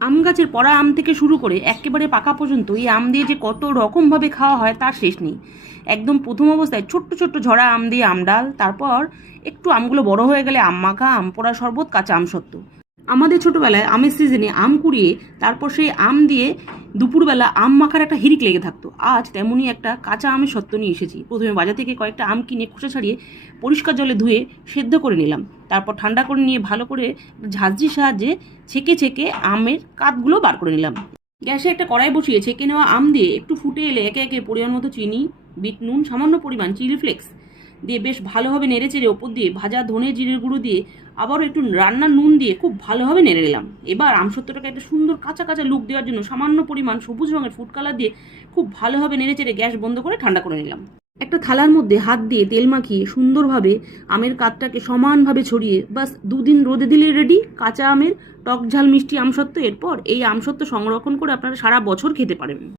আম গাছের পড়া আম থেকে শুরু করে একেবারে পাকা পর্যন্ত এই আম দিয়ে যে কত রকমভাবে খাওয়া হয় তার শেষ নেই। একদম প্রথম অবস্থায় ছোট্ট ছোট্ট ঝরা আম দিয়ে আম ডাল, তারপর একটু আমগুলো বড় হয়ে গেলে আম মাখা, আম পোড়া শরবত, কাঁচা আম সত্ত্ব। আমাদের ছোটবেলায় আমের সিজনে আম কুড়িয়ে তারপর সেই আম দিয়ে দুপুরবেলা আম মাখার একটা হিড়িক লেগে থাকতো। আজ তেমনই একটা কাঁচা আমের সত্ত্ব নিয়ে এসেছি। প্রথমে বাজার থেকে কয়েকটা আম কিনে খোসা ছাড়িয়ে পরিষ্কার জলে ধুয়ে সেদ্ধ করে নিলাম। তারপর ঠান্ডা করে নিয়ে ভালো করে ঝাঁঝরির সাহায্যে ছেঁকে ছেঁকে আমের কাতগুলো বার করে নিলাম। গ্যাসে একটা কড়াই বসিয়ে ছেঁকে নেওয়া আম দিয়ে একটু ফুটে এলে একে একে পরিমাণ মতো চিনি, বিট নুন, সামান্য পরিমাণ চিলি ফ্লেক্স দিয়ে বেশ ভালোভাবে নেড়ে চেড়ে ওপর দিয়ে ভাজা ধনে জিরের গুঁড়ো দিয়ে আবারও একটু রান্নার নুন দিয়ে খুব ভালোভাবে নেড়ে নিলাম। এবার আমসত্ত্বটাকে একটা সুন্দর কাঁচা কাঁচা লুক দেওয়ার জন্য সামান্য পরিমাণ সবুজ রঙের ফুড কালার দিয়ে খুব ভালোভাবে নেড়ে চেড়ে গ্যাস বন্ধ করে ঠান্ডা করে নিলাম। একটা থালার মধ্যে হাত দিয়ে তেল মাখিয়ে সুন্দরভাবে আমের কাতটাকে সমানভাবে ছড়িয়ে বাস 2 দিন রোদে দিলে রেডি কাঁচা আমের টক ঝাল মিষ্টি আমসত্ত্ব। এরপর এই আমসত্ত্ব সংরক্ষণ করে আপনারা সারা বছর খেতে পারেন।